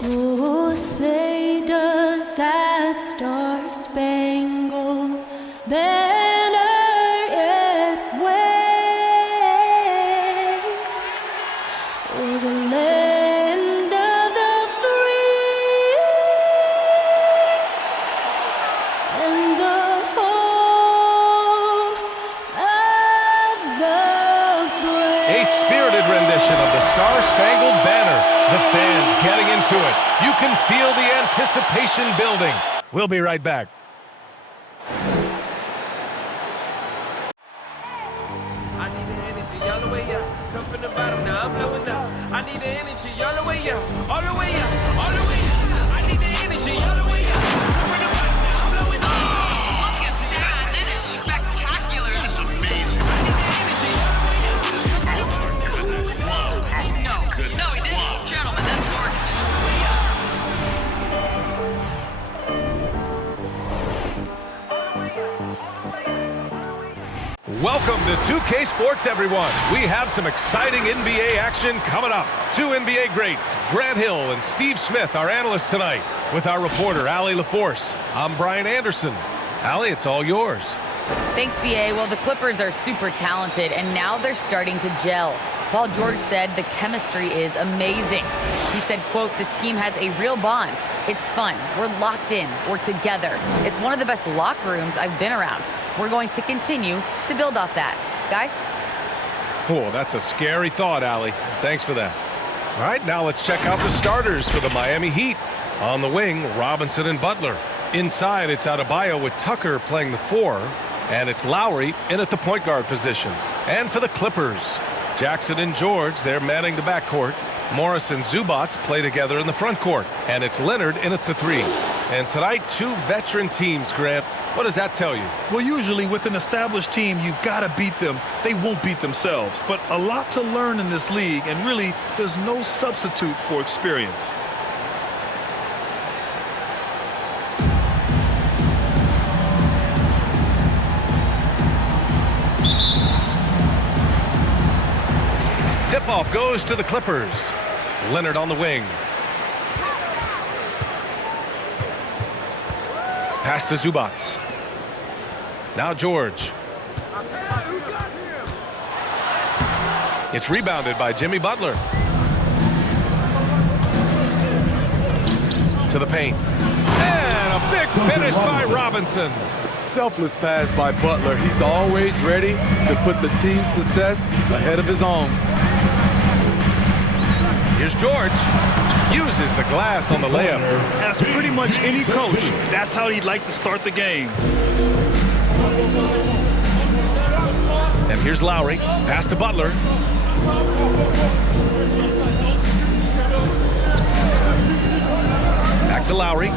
Oh, say does that star-spangled banner yet wave o'er the land of the free and the home of the brave? A spirited rendition of the Star-Spangled Banner. The fans getting into it. You can feel the anticipation building. We'll be right back. I need the energy all the way up. Come from the bottom, now I'm blowing up. I need the energy all the way up. All the way up, all the way up. I need the energy all the way up. Come from the bottom, now I'm blowing up. Oh, look at that. That is spectacular. That's amazing. I need the energy all the way up. Oh, my goodness. Whoa. No, he didn't. Gentlemen, that's gorgeous. Welcome to 2K Sports, everyone. We have some exciting NBA action coming up. Two NBA greats, Grant Hill and Steve Smith, our analysts tonight, with our reporter, Allie LaForce. I'm Brian Anderson. Allie, it's all yours. Thanks, BA. Well, the Clippers are super talented, and now they're starting to gel. Paul George said the chemistry is amazing. He said, quote, "This team has a real bond. It's fun. We're locked in. We're together. It's one of the best locker rooms I've been around. We're going to continue to build off that." Guys? Oh, that's a scary thought, Allie. Thanks for that. All right, now let's check out the starters for the Miami Heat. On the wing, Robinson and Butler. Inside, it's Adebayo with Tucker playing the 4, and it's Lowry in at the point guard position. And for the Clippers, Jackson and George, they're manning the backcourt. Morris and Zubats play together in the front court, and it's Leonard in at the 3. And tonight, two veteran teams, Grant. What does that tell you? Well, usually with an established team, you've got to beat them. They won't beat themselves. But a lot to learn in this league, and really, there's no substitute for experience. Tip-off goes to the Clippers. Leonard on the wing. Pass to Zubats. Now George. It's rebounded by Jimmy Butler. To the paint. And a big finish by Robinson. Selfless pass by Butler. He's always ready to put the team's success ahead of his own. Here's George. Uses the glass on the layup. As pretty much any coach, that's how he'd like to start the game. And here's Lowry. Pass to Butler. Back to Lowry.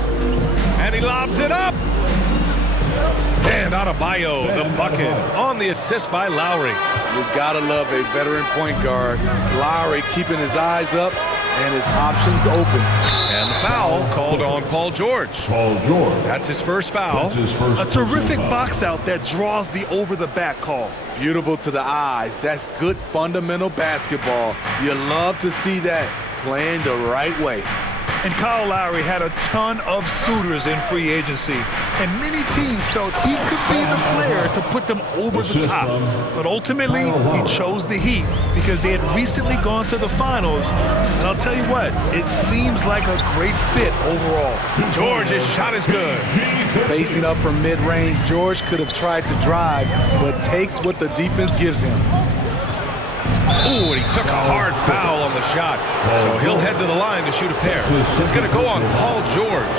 And he lobs it up. And Adebayo, the bucket, on the assist by Lowry. You gotta love a veteran point guard. Lowry keeping his eyes up and his options open. And the foul called on Paul George. That's his first foul. A terrific box out that draws the over-the-back call. Beautiful to the eyes. That's good fundamental basketball. You love to see that playing the right way. And Kyle Lowry had a ton of suitors in free agency, and many teams felt he could be the player to put them over the top. But ultimately, he chose the Heat because they had recently gone to the finals. And I'll tell you what, it seems like a great fit overall. George's shot is good. Facing up from mid-range, George could have tried to drive, but takes what the defense gives him. Ooh, and he took a hard foul on the shot. So he'll head to the line to shoot a pair. It's going to go on Paul George.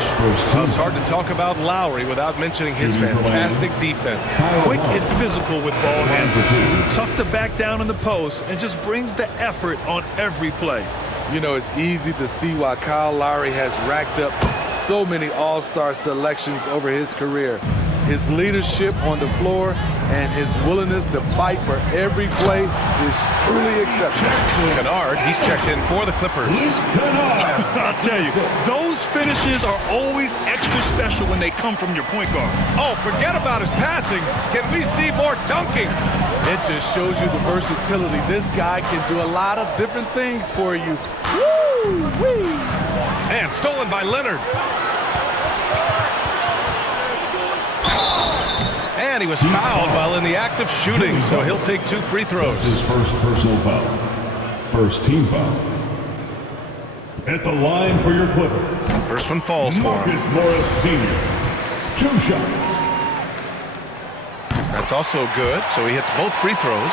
Well, it's hard to talk about Lowry without mentioning his fantastic defense. Quick and physical with ball handlers. Tough to back down in the post and just brings the effort on every play. You know, it's easy to see why Kyle Lowry has racked up so many all-star selections over his career. His leadership on the floor and his willingness to fight for every play is truly exceptional. Kennard, he's checked in for the Clippers. I'll tell you, those finishes are always extra special when they come from your point guard. Oh, forget about his passing. Can we see more dunking? It just shows you the versatility. This guy can do a lot of different things for you. Woo-wee! And stolen by Leonard. And he was fouled while in the act of shooting, so he'll take 2 free throws. His first personal foul. First team foul. At the line for your Clippers. First one falls for him. Marcus Morris Sr. 2 shots. That's also good, so he hits both free throws.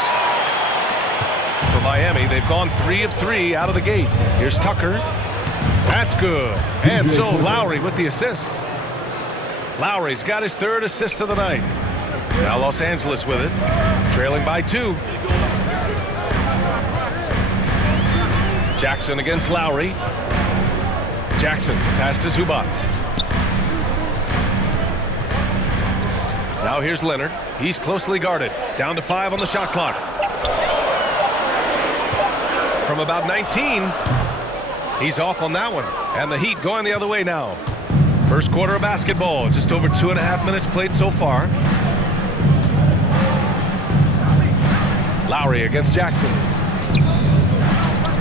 For Miami, they've gone 3 of 3 out of the gate. Here's Tucker. That's good. And so Lowry with the assist. Lowry's got his 3rd assist of the night. Now Los Angeles with it, trailing by 2. Jackson against Lowry. Jackson pass to Zubac. Now here's Leonard. He's closely guarded. Down to 5 on the shot clock. From about 19, he's off on that one. And the Heat going the other way now. First quarter of basketball, just over 2.5 minutes played so far. Lowry against Jackson.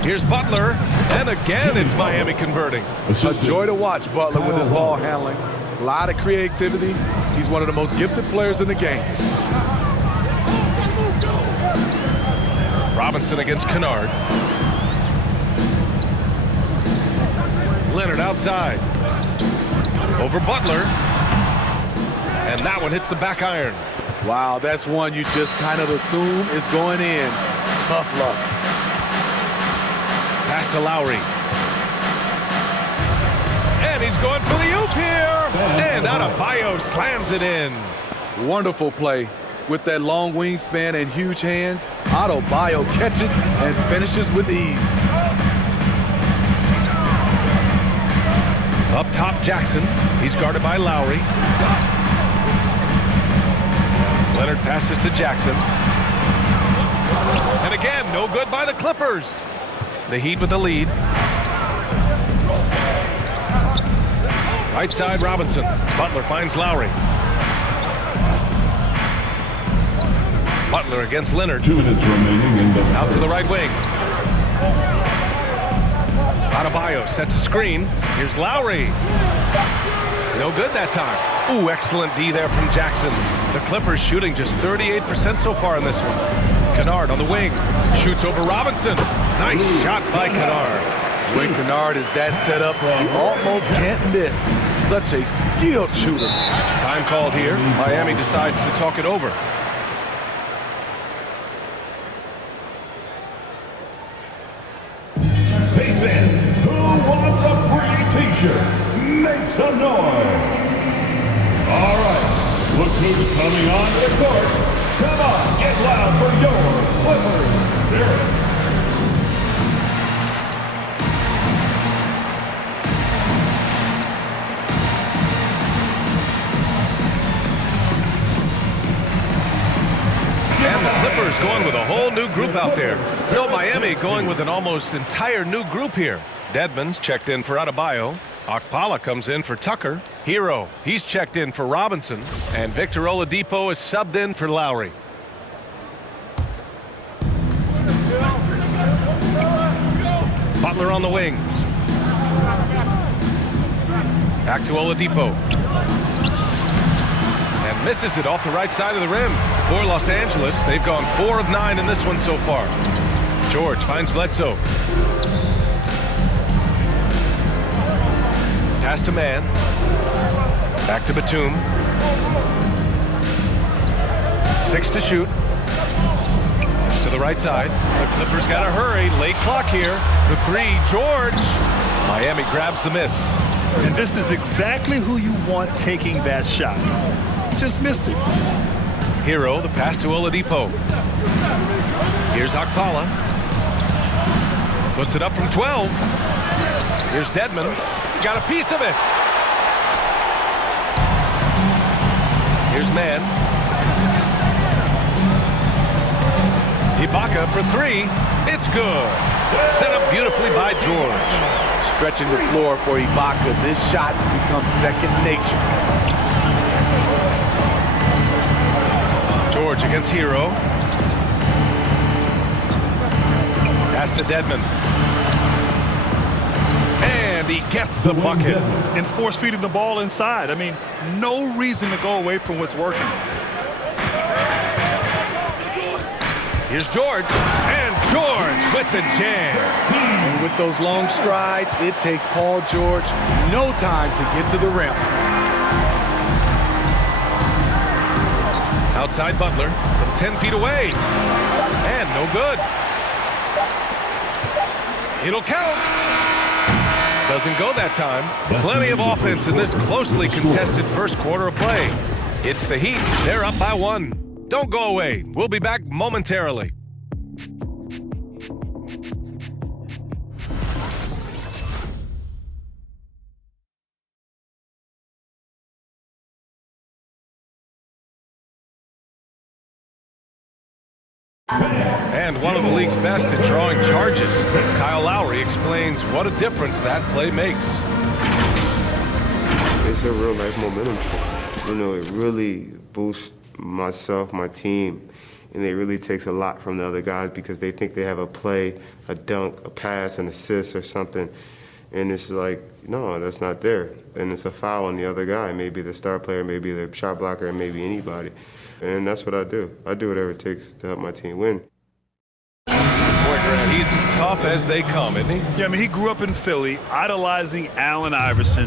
Here's Butler, and again it's Miami converting. A joy to watch Butler with his ball handling. A lot of creativity. He's one of the most gifted players in the game. Robinson against Kennard. Leonard outside. Over Butler. And that one hits the back iron. Wow, that's one you just kind of assume is going in. Tough luck. Pass to Lowry. And he's going for the oop here. And Adebayo slams it in. Wonderful play. With that long wingspan and huge hands, Adebayo catches and finishes with ease. Up top, Jackson. He's guarded by Lowry. Leonard passes to Jackson. And again, no good by the Clippers. The Heat with the lead. Right side, Robinson. Butler finds Lowry. Butler against Leonard. 2 minutes remaining in the Out to the right wing. Adebayo sets a screen. Here's Lowry. No good that time. Ooh, excellent D there from Jackson. The Clippers shooting just 38% so far in this one. Kennard on the wing. Shoots over Robinson. Nice shot by Kennard. When Kennard is that set up, you almost can't miss. Such a skilled shooter. Time called here. Miami decides to talk it over. Who wants a free t-shirt? Make some noise. All right, look who's coming on the court. Come on, get loud for your Clippers Spirit. And the Clippers going with a whole new group out there. So Miami going with an almost entire new group here. Dedmon's checked in for Adebayo. Okpala comes in for Tucker. Hero, he's checked in for Robinson. And Victor Oladipo is subbed in for Lowry. Butler on the wing. Back to Oladipo. And misses it off the right side of the rim. For Los Angeles, they've gone 4 of 9 in this one so far. George finds Bledsoe. Pass to Mann. Back to Batum. 6 to shoot. To the right side. The Clippers got to hurry. Late clock here. For 3, George. Miami grabs the miss. And this is exactly who you want taking that shot. Just missed it. Hero, the pass to Oladipo. Here's Okpala. Puts it up from 12. Here's Dedmon. Got a piece of it. Here's Mann. Ibaka for 3. It's good. Set up beautifully by George. Stretching the floor for Ibaka. This shot's become second nature. George against Hero. Pass to Dedmon. And And he gets the bucket. And force feeding the ball inside. I mean, no reason to go away from what's working. Here's George. And George with the jam. And with those long strides, it takes Paul George no time to get to the rim. Outside Butler from 10 feet away. And no good. It'll count. Doesn't go that time. Plenty of offense in this closely contested first quarter of play. It's the Heat. They're up by 1. Don't go away. We'll be back momentarily. And one of the league's best at drawing charges. Kyle Lowry explains what a difference that play makes. It's a real life momentum. You know, it really boosts myself, my team, and it really takes a lot from the other guys because they think they have a play, a dunk, a pass, an assist or something. And it's like, no, that's not there. And it's a foul on the other guy, maybe the star player, maybe the shot blocker, and maybe anybody. And that's what I do. I do whatever it takes to help my team win. He's as tough as they come, isn't he? Yeah, I mean, he grew up in Philly, idolizing Allen Iverson.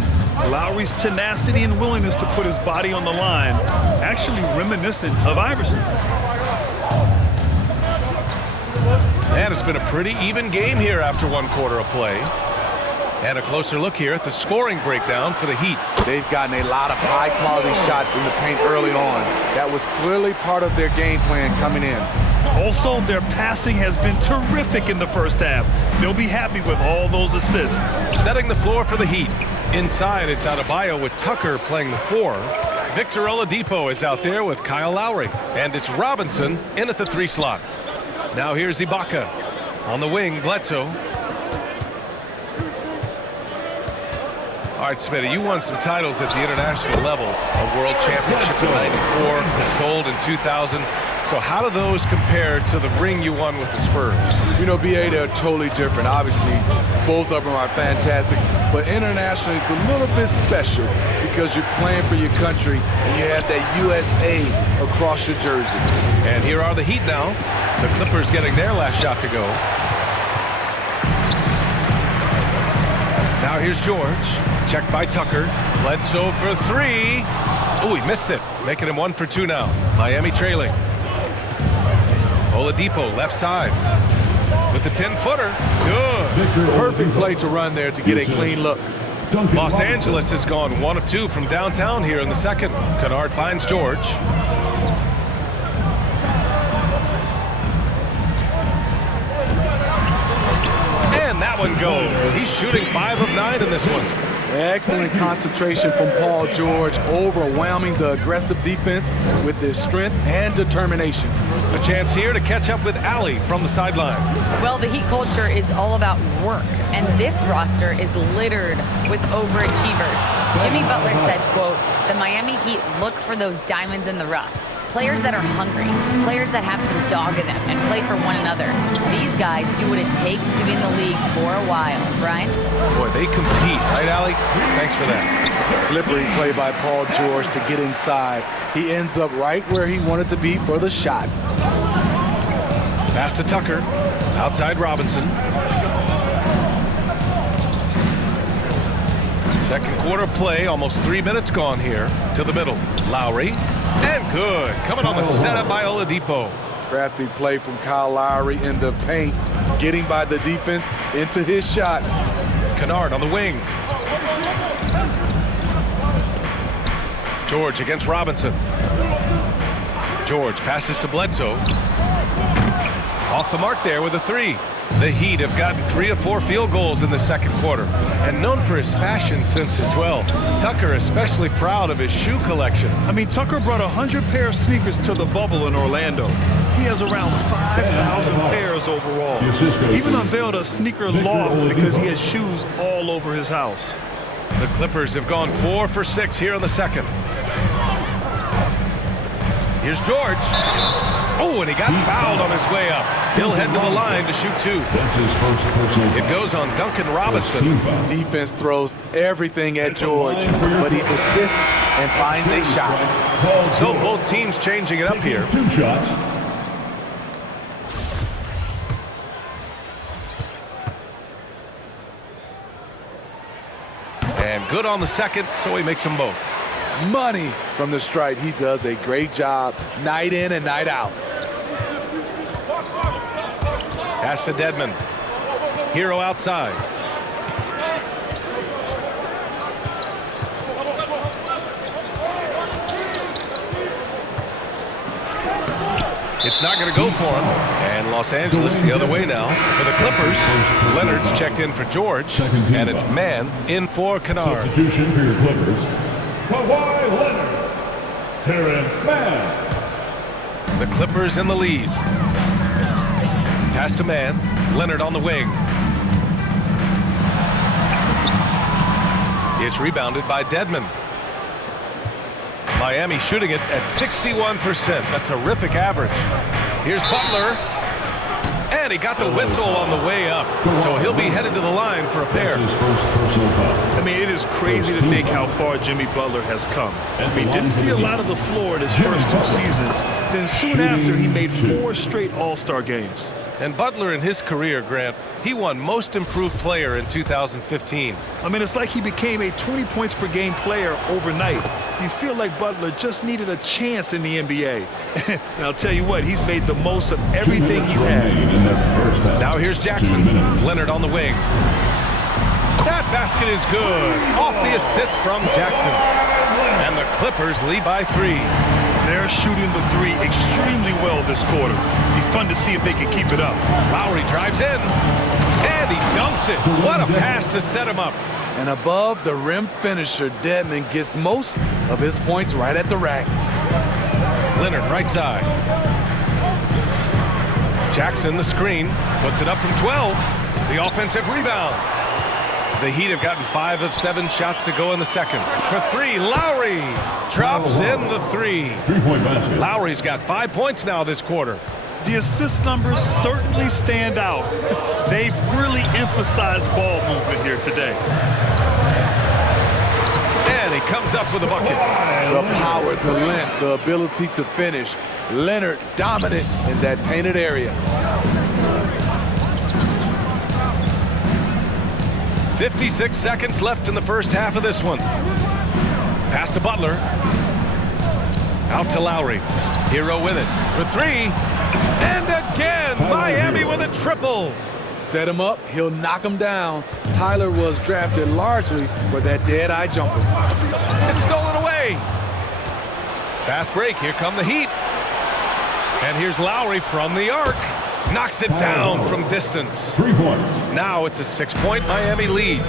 Lowry's tenacity and willingness to put his body on the line, actually reminiscent of Iverson's. And it's been a pretty even game here after 1 quarter of play. And a closer look here at the scoring breakdown for the Heat. They've gotten a lot of high-quality shots in the paint early on. That was clearly part of their game plan coming in. Also, their passing has been terrific in the first half. They'll be happy with all those assists. Setting the floor for the Heat. Inside, it's Adebayo with Tucker playing the 4. Victor Oladipo is out there with Kyle Lowry. And it's Robinson in at the 3 slot. Now here's Ibaka. On the wing, Bledsoe. All right, Smitty, you won some titles at the international level. A world championship in '94, gold in 2000. So how do those compare to the ring you won with the Spurs? You know, BA, they're totally different. Obviously, both of them are fantastic. But internationally, it's a little bit special because you're playing for your country and you have that USA across your jersey. And here are the Heat now. The Clippers getting their last shot to go. Now here's George. Checked by Tucker. Bledsoe for 3. Oh, he missed it. Making him 1 for 2 now. Miami trailing. Oladipo left side. With the 10-footer. Good. Perfect play to run there to get a clean look. Los Angeles has gone 1 of 2 from downtown here in the second. Kennard finds George. And that one goes. He's shooting 5 of 9 in this one. Excellent concentration from Paul George, overwhelming the aggressive defense with his strength and determination. A chance here to catch up with Allie from the sideline. Well, the Heat culture is all about work, and this roster is littered with overachievers. Jimmy Butler said, quote, "The Miami Heat look for those diamonds in the rough. Players that are hungry, players that have some dog in them and play for one another. These guys do what it takes to be in the league for a while." Brian? Boy, they compete, right, Allie? Thanks for that. Slippery play by Paul George to get inside. He ends up right where he wanted to be for the shot. Pass to Tucker. Outside Robinson. Second quarter play, almost 3 minutes gone here. To the middle. Lowry. And good. Coming on the setup by Oladipo. Crafty play from Kyle Lowry in the paint, getting by the defense into his shot. Kennard on the wing. George against Robinson. George passes to Bledsoe. Off the mark there with a 3. The Heat have gotten 3 of 4 field goals in the second quarter, and known for his fashion sense as well. Tucker especially proud of his shoe collection. I mean, Tucker brought 100 pair of sneakers to the bubble in Orlando. He has around 5,000 pairs overall. He even unveiled a sneaker loft because he has shoes all over his house. The Clippers have gone 4 for 6 here in the second. Here's George. Oh, and he got fouled on his way up. He'll head to the line to shoot 2. That's his first personal It foul. goes on Duncan Robinson. Team foul. Defense throws everything at George, but he persists and finds a shot. So both teams changing it up here. 2 shots. And good on the second, so he makes them both. Money from the stripe. He does a great job night in and night out. Pass to Dedmon. Hero outside. It's not going to go for him. And Los Angeles the other way now. For the Clippers, Leonard's checked in for George. And it's man in for Kennard. Substitution for your Clippers. Kawhi Leonard. Terrence Mann. The Clippers in the lead. Pass to man. Leonard on the wing. It's rebounded by Dedmon. Miami shooting it at 61%, a terrific average. Here's Butler. And he got the whistle on the way up. So he'll be headed to the line for a pair. His first personal foul. I mean, it is crazy to think how far Jimmy Butler has come. I mean, didn't see a lot of the floor in his first 2 seasons. Then soon after, he made 4 straight All-Star games. And Butler in his career, Grant, he won Most Improved Player in 2015. I mean, it's like he became a 20 points per game player overnight. You feel like Butler just needed a chance in the NBA. And I'll tell you what, he's made the most of everything he's had. Now here's Jackson. Leonard on the wing. That basket is good. Off the assist from Jackson. And the Clippers lead by 3. They're shooting the 3 extremely well this quarter. Be fun to see if they can keep it up. Lowry drives in. And he dunks it. What a pass to set him up. And above the rim finisher, Dedmon gets most of his points right at the rack. Leonard right side. Jackson the screen. Puts it up from 12. The offensive rebound. The Heat have gotten 5 of 7 shots to go in the second. For 3, Lowry drops in the 3. 3-point basket. Lowry's got 5 points now this quarter. The assist numbers certainly stand out. They've really emphasized ball movement here today. And he comes up with a bucket. The power, the length, the ability to finish. Leonard dominant in that painted area. 56 seconds left in the first half of this one. Pass to Butler. Out to Lowry. Hero with it for 3. And again, Miami with a triple. Set him up, he'll knock him down. Tyler was drafted largely for that dead-eye jumper. It's stolen away. Fast break, here come the Heat. And here's Lowry from the arc. Knocks it down from distance. 3 points. Now it's a 6-point Miami lead.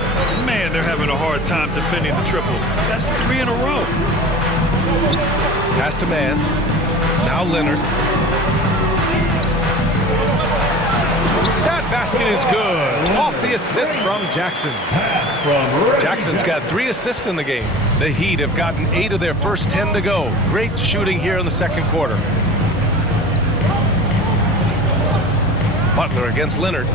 Man, they're having a hard time defending the triple. That's 3 in a row. Pass to man. Now Leonard. That basket is good. Off the assist from Jackson. Jackson's got 3 assists in the game. The Heat have gotten 8 of their first 10 to go. Great shooting here in the second quarter. Butler against Leonard.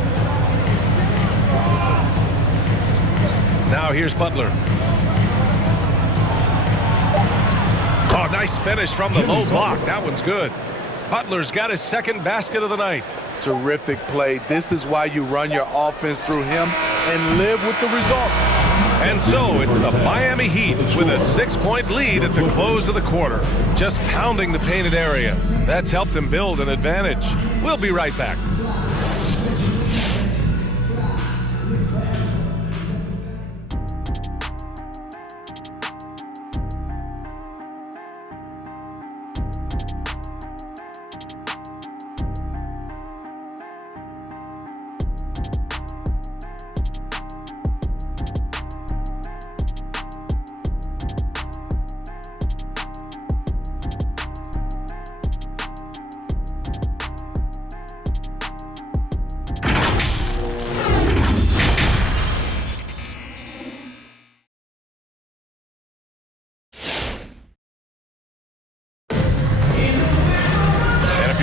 Now here's Butler. Oh, nice finish from the low block. That one's good. Butler's got his second basket of the night. Terrific play. This is why you run your offense through him and live with the results. And so it's the Miami Heat with a 6-point lead at the close of the quarter. Just pounding the painted area. That's helped them build an advantage. We'll be right back.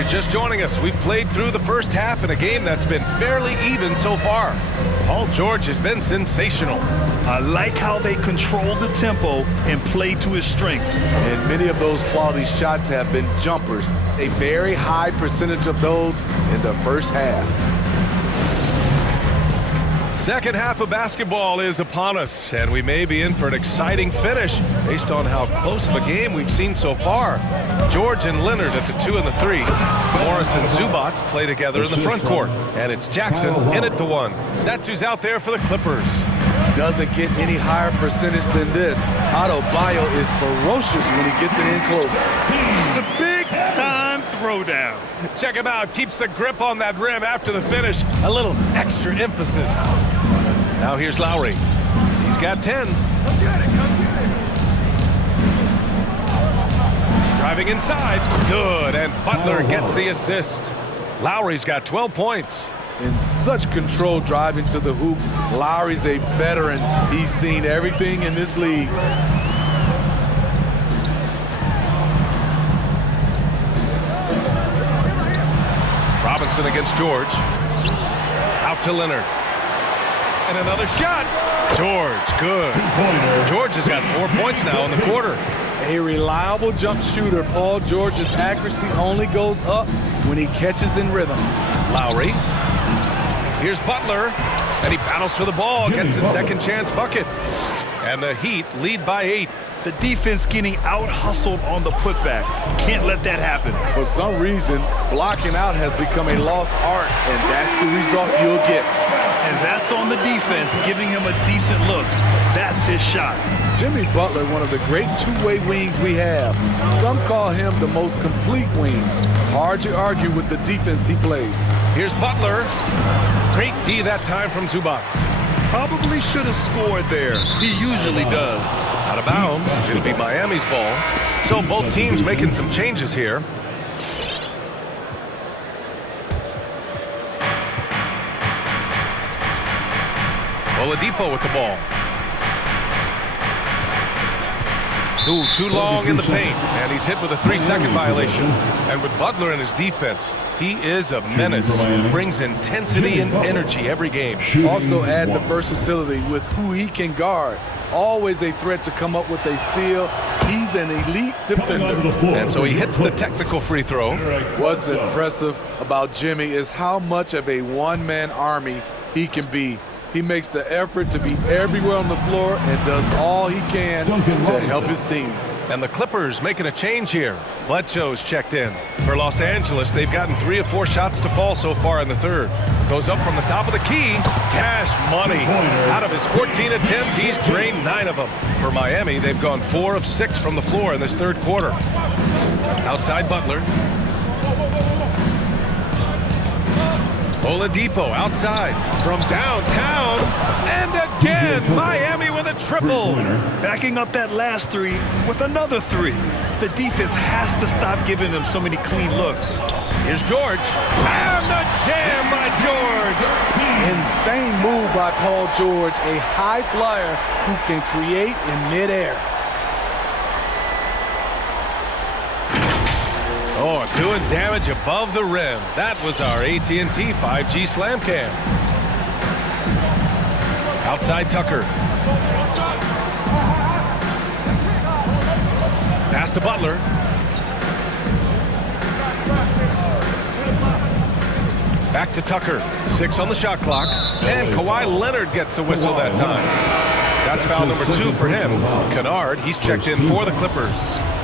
you're just joining us, we've played through the first half in a game that's been fairly even so far. Paul George has been sensational. I like how they control the tempo and play to his strengths. And many of those quality shots have been jumpers. A very high percentage of those in the first half. Second half of basketball is upon us, and we may be in for an exciting finish based on how close of a game we've seen so far. George and Leonard at the 2 and the 3. Morris and Zubats play together in the front court, and it's Jackson in at the 1. That's who's out there for the Clippers. Doesn't get any higher percentage than this. Adebayo is ferocious when he gets it in close. The big-time throwdown. Check him out. Keeps the grip on that rim after the finish. A little extra emphasis. Now here's Lowry. He's got 10. Driving inside. Good. And Butler gets the assist. Lowry's got 12 points. In such control driving to the hoop. Lowry's a veteran. He's seen everything in this league. Robinson against George. Out to Leonard. And another shot. George, good. George has got 4 points now in the quarter. A reliable jump shooter. Paul George's accuracy only goes up when he catches in rhythm. Lowry. Here's Butler. And he battles for the ball, gets his second chance bucket. And the Heat lead by 8. The defense getting out-hustled on the putback. Can't let that happen. For some reason, blocking out has become a lost art, and that's the result you'll get. And that's on the defense, giving him a decent look. That's his shot. Jimmy Butler, one of the great two-way wings we have. Some call him the most complete wing. Hard to argue with the defense he plays. Here's Butler. Great D that time from Zubats. Probably should have scored there. He usually does. Out of bounds. It'll be Miami's ball. So both teams making some changes here. Oladipo with the ball. Ooh, too long in the paint, and he's hit with a 3-second violation. And with Butler in his defense, he is a menace. Brings intensity and energy every game. Also add the versatility with who he can guard. Always a threat to come up with a steal. He's an elite defender. And so he hits the technical free throw. What's impressive about Jimmy is how much of a one-man army he can be. He makes the effort to be everywhere on the floor and does all he can to help his team. And the Clippers making a change here. Bledsoe's checked in. For Los Angeles, they've gotten 3 of 4 shots to fall so far in the third. Goes up from the top of the key. Cash money. Out of his 14 attempts, he's drained 9 of them. For Miami, they've gone 4 of 6 from the floor in this third quarter. Outside Butler. Oladipo outside from downtown, and again Miami with a triple. Backing up that last 3 with another 3. The defense has to stop giving them so many clean looks. Here's George, and the jam by George. Insane move by Paul George, a high flyer who can create in midair. Oh, doing damage above the rim. That was our AT&T 5G slam cam. Outside Tucker. Pass to Butler. Back to Tucker. 6 on the shot clock. And Kawhi Leonard gets a whistle that time. That's foul number 2 for him. Kennard, he's checked in for the Clippers.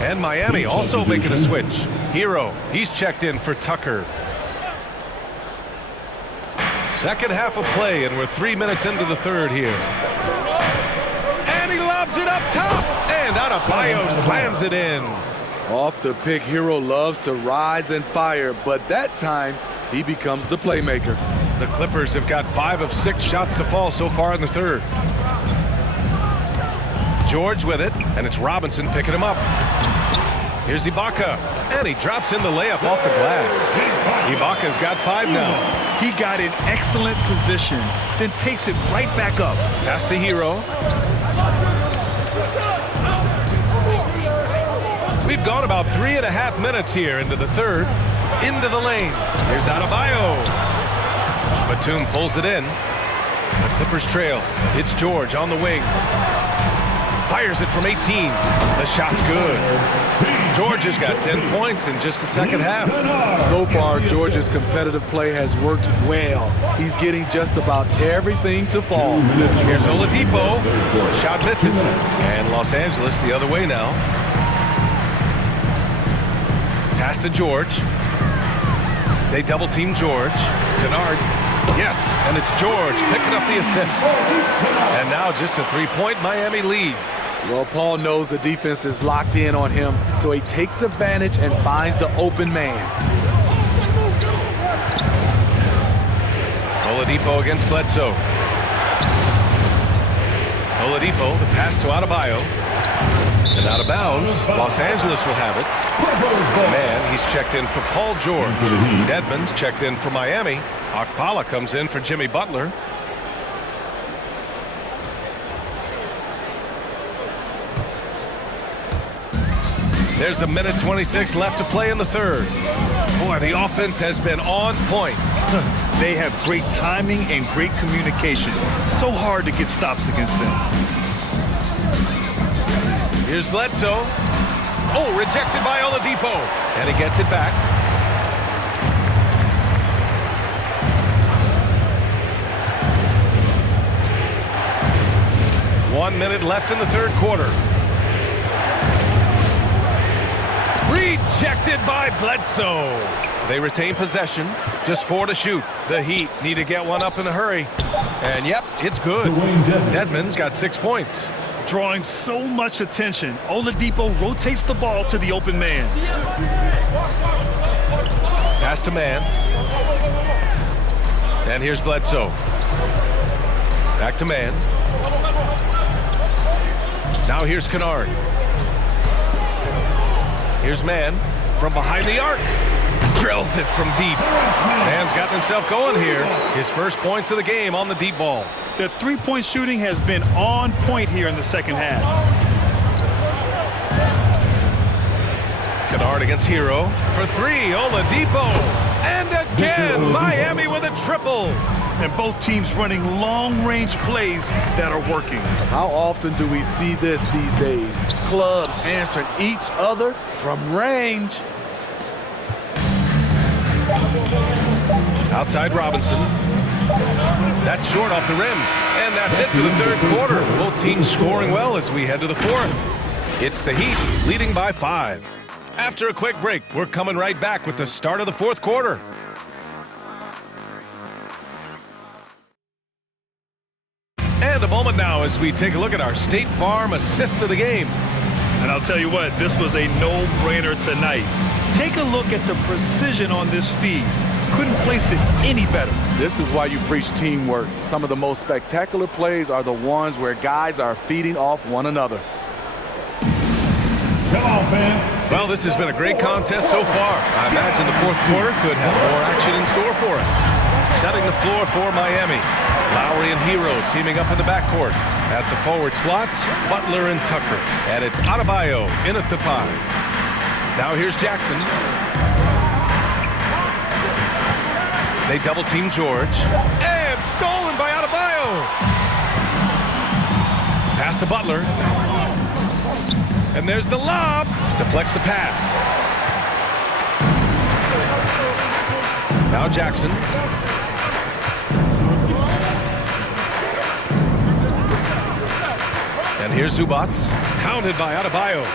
And Miami also making a switch. Hero, he's checked in for Tucker. Second half of play, and we're 3 minutes into the third here. And he lobs it up top, and Adebayo slams it in. Off the pick, Hero loves to rise and fire, but that time he becomes the playmaker. The Clippers have got 5 of 6 shots to fall so far in the third. George with it, and it's Robinson picking him up. Here's Ibaka, and he drops in the layup off the glass. Ibaka's got 5 now. He got in excellent position, then takes it right back up. Pass to Hero. We've gone about 3.5 minutes here into the third. Into the lane. Here's Adebayo. Batum pulls it in. The Clippers trail. It's George on the wing. Fires it from 18. The shot's good. George has got 10 points in just the second half. So far, George's competitive play has worked well. He's getting just about everything to fall. Here's Oladipo. The shot misses. And Los Angeles the other way now. Pass to George. They double team George. Kennard. Yes, and it's George picking up the assist. And now just a three-point Miami lead. Well, Paul knows the defense is locked in on him, so he takes advantage and finds the open man. Oladipo against Bledsoe. Oladipo, the pass to Adebayo. And out of bounds, Los Angeles will have it. Man, he's checked in for Paul George. Dedmon's checked in for Miami. Okpala comes in for Jimmy Butler. There's a minute 26 left to play in the third. Boy, the offense has been on point. They have great timing and great communication. So hard to get stops against them. Here's Bledsoe. Oh, rejected by Oladipo. And he gets it back. One minute left in the third quarter. Rejected by Bledsoe. They retain possession. Just 4 to shoot. The Heat need to get one up in a hurry. And yep, it's good. Dedmon's got 6 points. Drawing so much attention, Oladipo rotates the ball to the open man. Pass to man. And here's Bledsoe. Back to man. Now here's Kennard. Here's man from behind the arc. Drills it from deep. Man's got himself going here. His first points of the game on the deep ball. The three-point shooting has been on point here in the second half. Kennard against Hero for 3. Oladipo. And again, Miami with a triple. And both teams running long-range plays that are working. How often do we see this these days? Clubs answering each other from range. Outside Robinson. That's short off the rim. And that's it for the third quarter. Both teams scoring well as we head to the fourth. It's the Heat leading by 5. After a quick break, we're coming right back with the start of the fourth quarter. And a moment now as we take a look at our State Farm assist of the game. And I'll tell you what, this was a no-brainer tonight. Take a look at the precision on this feed. Couldn't place it any better. This is why you preach teamwork. Some of the most spectacular plays are the ones where guys are feeding off one another. Come on, fans. Well, this has been a great contest so far. I imagine the fourth quarter could have more action in store for us. Setting the floor for Miami. Lowry and Hero teaming up in the backcourt. At the forward slots, Butler and Tucker. And it's Adebayo in at the 5. Now here's Jackson. They double team George. And stolen by Adebayo. Pass to Butler. And there's the lob. Deflects the pass. Now Jackson. And here's Zubats. Pounded by Adebayo.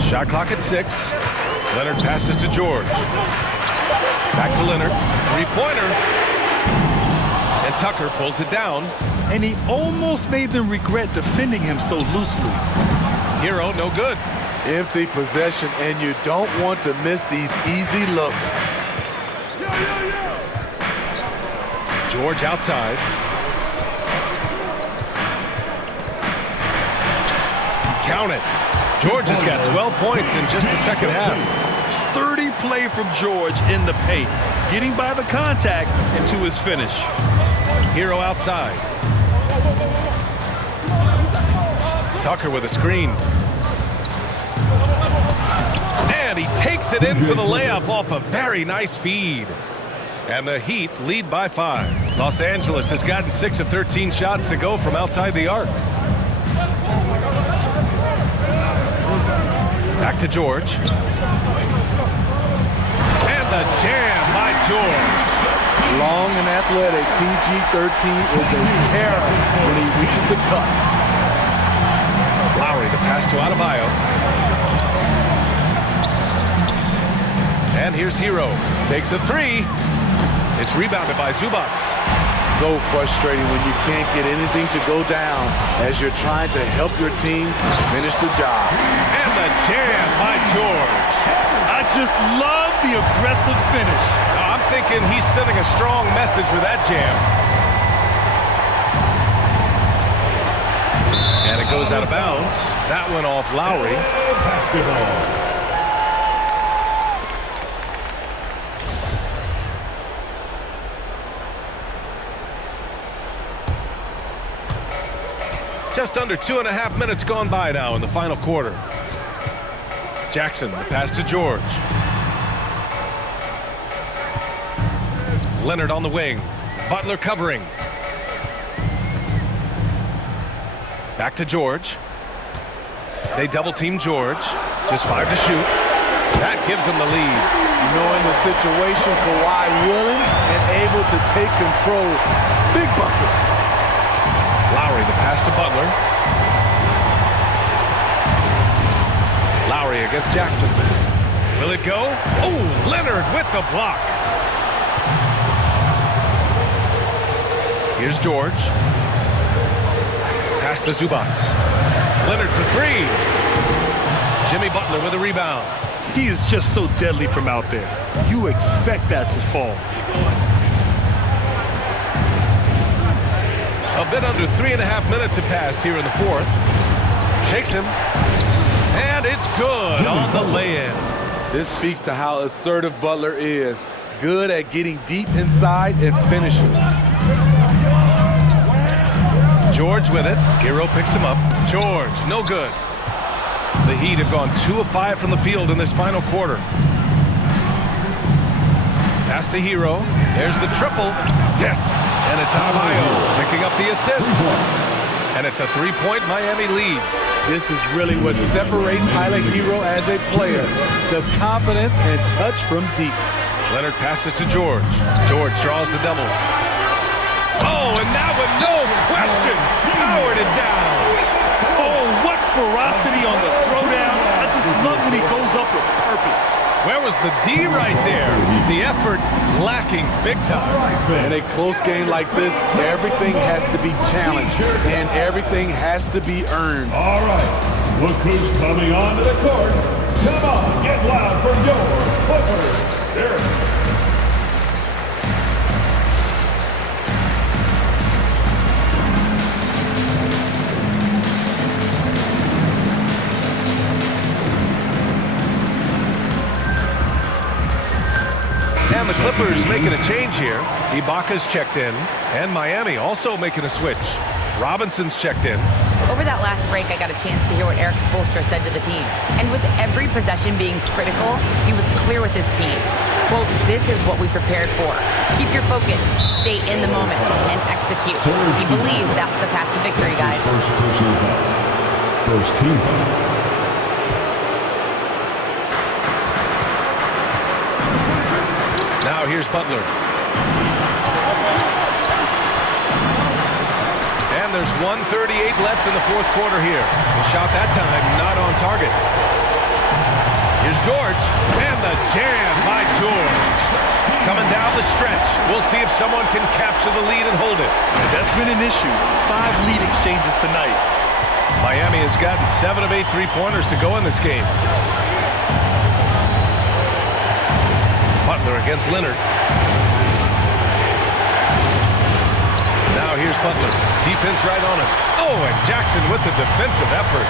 Shot clock at 6. Leonard passes to George. Back to Leonard. Three-pointer. And Tucker pulls it down. And he almost made them regret defending him so loosely. Hero, no good. Empty possession, and you don't want to miss these easy looks. George outside. Count it. George has got 12 points in just the second half. Sturdy play from George in the paint, getting by the contact and to his finish. Hero outside. Tucker with a screen. And And he takes it in for the layup off a very nice feed. And the Heat lead by 5. Los Angeles has gotten 6 of 13 shots to go from outside the arc. Back to George. And the jam by George. Long and athletic, PG-13 is a terror when he reaches the cup. Lowry, the pass to Adebayo. And here's Hero. Takes a 3. It's rebounded by Zubats. So frustrating when you can't get anything to go down as you're trying to help your team finish the job. And the jam by George. I just love the aggressive finish. I'm thinking he's sending a strong message with that jam. And it goes out of bounds. That went off Lowry. Basketball. Just under 2.5 minutes gone by now in the final quarter. Jackson, the pass to George. Leonard on the wing. Butler covering. Back to George. They double team George. Just 5 to shoot. That gives them the lead. Knowing the situation, Kawhi willing and able to take control. Big bucket. Lowry, the pass to Butler. Lowry against Jackson. Will it go? Oh, Leonard with the block. Here's George. Pass to Zubats. Leonard for 3. Jimmy Butler with a rebound. He is just so deadly from out there. You expect that to fall. A bit under 3.5 minutes have passed here in the fourth. Shakes him. And it's good on the lay-in. This speaks to how assertive Butler is. Good at getting deep inside and finishing. George with it. Hero picks him up. George, no good. The Heat have gone 2 of 5 from the field in this final quarter. Pass to Hero. There's the triple. Yes. And it's Adebayo picking up the assist. And it's a 3-point Miami lead. This is really what separates Tyler Hero as a player. The confidence and touch from deep. Leonard passes to George. George draws the double. Oh, and that one, no question, powered it down. Oh, what ferocity on the throwdown. I just love when he goes up with purpose. Where was the D right there? The effort lacking big time. In a close game like this, everything has to be challenged and everything has to be earned. All right, look who's coming onto the court. Come on, get loud for your Clippers. Here. And the Clippers making a change here. Ibaka's checked in. And Miami also making a switch. Robinson's checked in. Over that last break, I got a chance to hear what Eric Spoelstra said to the team. And with every possession being critical, he was clear with his team. Quote, this is what we prepared for. Keep your focus, stay in the moment, and execute. He believes that's the path to victory, guys. First team foul. Now here's Butler. And there's 1:38 left in the fourth quarter here. The shot that time not on target. Here's George. And the jam by George. Coming down the stretch. We'll see if someone can capture the lead and hold it. And that's been an issue. 5 lead exchanges tonight. Miami has gotten 7 of 8 three-pointers to go in this game. Butler against Leonard. Now here's Butler. Defense right on him. Oh, and Jackson with the defensive effort.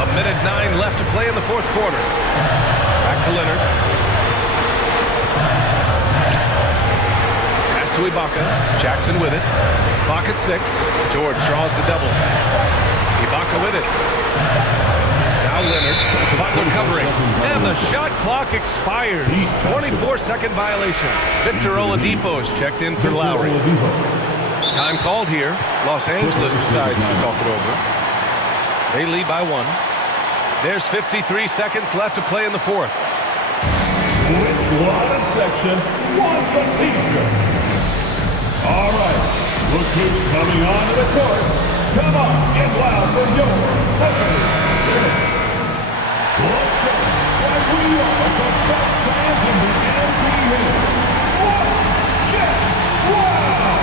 1:09 left to play in the fourth quarter. Back to Leonard. Pass to Ibaka. Jackson with it. Clock at 6. George draws the double. Ibaka Ibaka with it. Now Leonard, Butler covering, and the shot clock expires. 24-second violation. Victor Oladipo is checked in for Lowry. Time called here. Los Angeles decides to talk it over. They lead by 1. There's 53 seconds left to play in the fourth. Which live section wants a t-shirt? All right, look who's coming onto the court. Come on, get loud for your Clippers. Let's show why we are the best fans in the NBA. What? Get loud!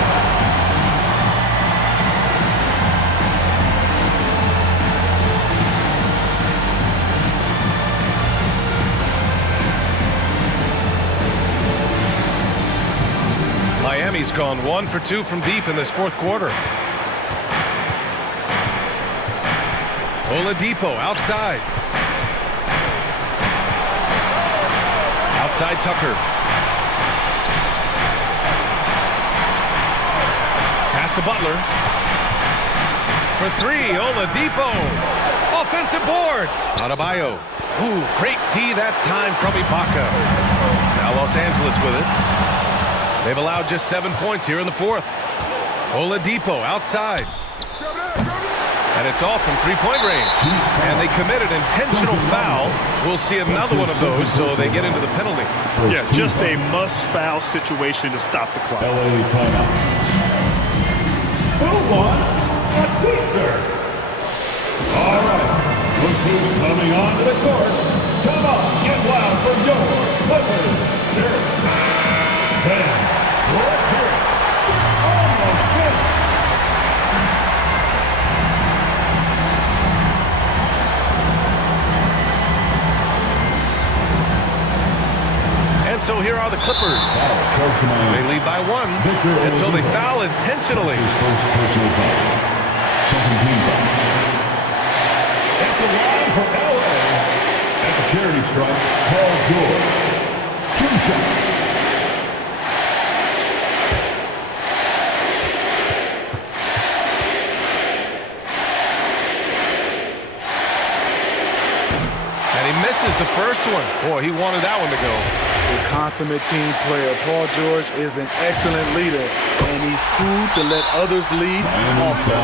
Miami's gone 1 for 2 from deep in this fourth quarter. Oladipo outside. Outside Tucker. Pass to Butler. For 3, Oladipo. Offensive board. Adebayo. Ooh, great D that time from Ibaka. Now Los Angeles with it. They've allowed just 7 points here in the fourth. Oladipo outside. And it's off from three-point range. And they committed intentional foul. We'll see another one of those, so they get into the penalty. Yeah, just a must-foul situation to stop the clock. LA timeout. Who wants a t-shirt? All right, look who's coming onto the court. Come on, get loud for your Clippers. Sure. 10. Let's hear it. Almost finished. And so here are the Clippers. They lead by 1, and so they foul intentionally. At the line for LA, at the charity stripe, Paul George. 2 shots. And he misses the first one. Boy, he wanted that one to go. A consummate team player. Paul George is an excellent leader, and he's cool to let others lead also.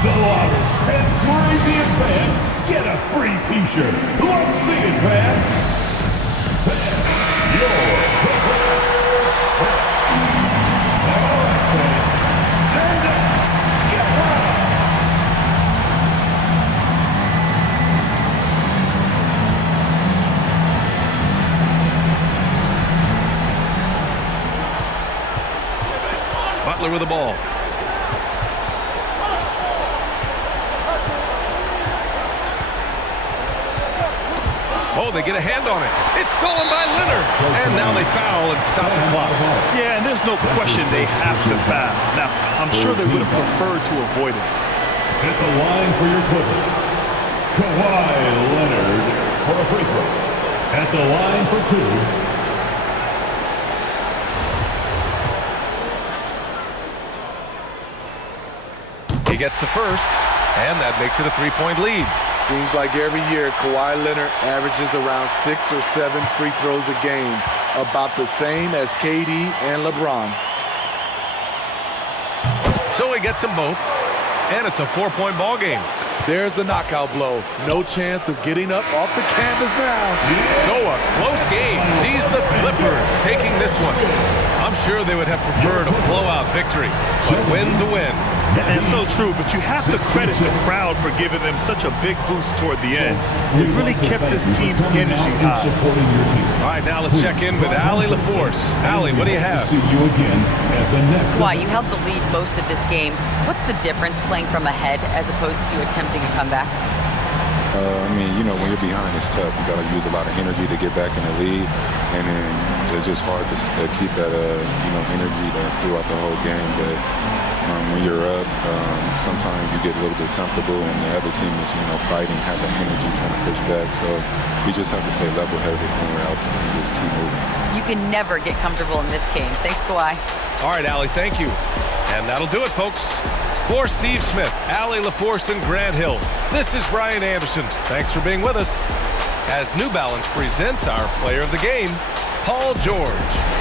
The loudest and craziest fans get a free t-shirt. Let's see it, fans. Your Clippers. All right, fans. Stand up. Get loud. Butler with the ball. Oh, they get a hand on it. It's stolen by Leonard. And now they foul and stop the clock. Yeah, and there's no question they have to foul. Now, I'm sure they would have preferred to avoid it. At the line for your Clippers, Kawhi Leonard for a free throw. At the line for 2. He gets the first, and that makes it a 3-point lead. Seems like every year Kawhi Leonard averages around 6 or 7 free throws a game, about the same as KD and LeBron. So he gets them both, and it's a 4-point ball game. There's the knockout blow. No chance of getting up off the canvas now. So a close game sees the Clippers taking this one. I'm sure they would have preferred a blowout victory, but win's a win. And so true, but you have to credit the crowd for giving them such a big boost toward the end. It really kept this team's energy high. All right, now let's check in with Allie LaForce. Allie, what do you have? Kawhi, you held the lead most of this game. What's the difference playing from ahead as opposed to attempting a comeback? I mean, you know, when you're behind, it's tough. You got to use a lot of energy to get back in the lead, and then it's just hard to keep that, energy throughout the whole game. But when you're up, sometimes you get a little bit comfortable, and the other team is, fighting, have that energy, trying to push back. So we just have to stay level-headed when we're out there and just keep moving. You can never get comfortable in this game. Thanks, Kawhi. All right, Allie, thank you. And that'll do it, folks. For Steve Smith, Allie LaForce, and Grant Hill, this is Brian Anderson. Thanks for being with us as New Balance presents our player of the game, Paul George.